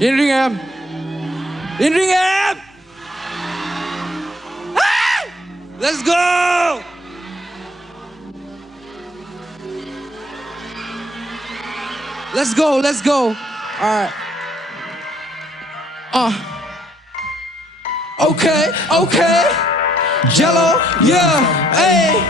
Yên riêng em. Yên riêng em. Let's go. Let's go, let's go. All right. Okay, okay. Jelo, yeah, hey.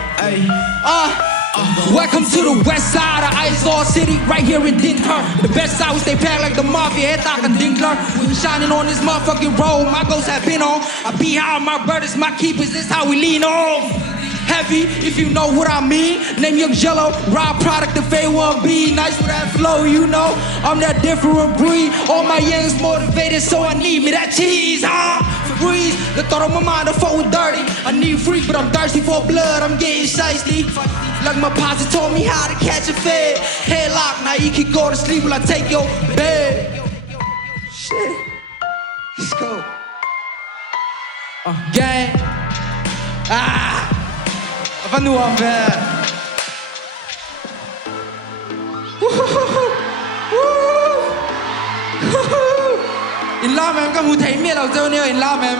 Welcome to the west side of Ice City, right here in Denver. The best side, we stay packed like the mafia, head talking Dinkler. We shining on this motherfucking road, my ghosts have been on. I be high, my brothers, my keepers, this how we lean on. Heavy, if you know what I mean. Name Young Jelo, raw product of A1B. Nice with that flow, you know. I'm that different breed. All my young's motivated, so I need me that cheese, huh? Breeze, the thought of my mind, the phone was dirty. I need free, but I'm thirsty for blood, I'm getting shiesty. Like my posse told me how to catch a fed. Headlock, now you can go to sleep while I take your bed. Shit, let's go. Gang. Vad nu av In love em, các mù thấy miệng nào dâu nêu in love em.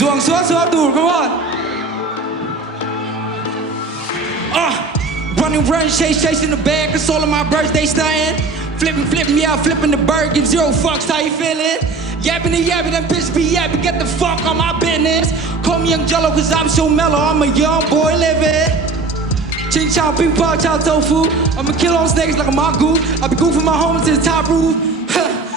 Ruộng xuống tủ, come on. Running, chasing the bag, cause all of my birthday stunting. Flipping, yeah, flipping the bird, give zero fucks, how you feeling? Yapping, that bitch be yapping, get the fuck on my business. Call me Young Jelo cause I'm so mellow, I'm a young boy living. Ching chow, ping pong, chow tofu. I'ma kill on snakes like a magu. I be goofing my homies to the top roof.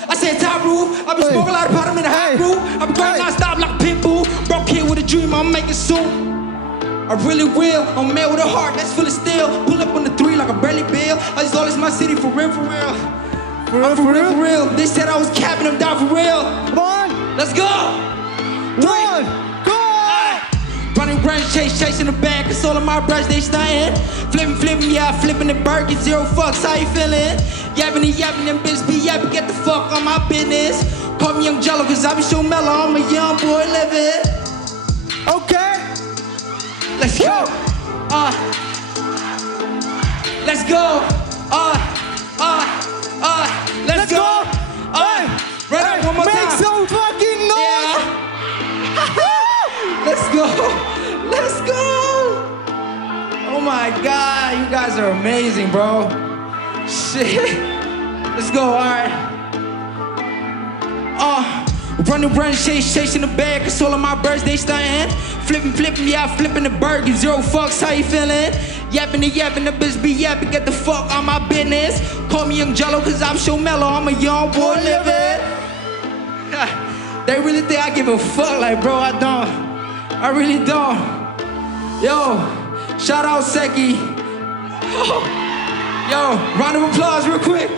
I said top roof, I be smoking a lot of pot, I'm in the hot roof. I be grinding non-stop like a pit bull. Broke kid with a dream, I'ma make it soon. I really will, I'm a man with a heart that's full of steel. Pull up on the 3 like a Bradley Bill. I just always my city for real, for real. For real. They said I was capping them down for real. Come on, let's go. 1, go. Running, chasing the bag, cause all of my brothers they stunting. Flipping, yeah, flipping the bird, get zero fucks, how you feeling? Yapping, them bitches be yapping, get the fuck on my business. Call me Young Jelo cause I be so mellow, I'm a young boy living. Okay, let's go. Let's go. Let's go. Right, one more time. Make some fucking noise. Yeah. Let's go. Oh my God, you guys are amazing, bro. Shit. Let's go, all right. Running, chasing the bag, cause all of my birds they stunting. Flipping, yeah, flipping the bird, give zero fucks, how you feeling? Yapping, the bitch be yapping, get the fuck on my business. Call me Young Jelo cause I'm so mellow, I'm a young boy living. They really think I give a fuck, like bro, I don't. I really don't. Yo, shout out SEKY. Yo, round of applause real quick.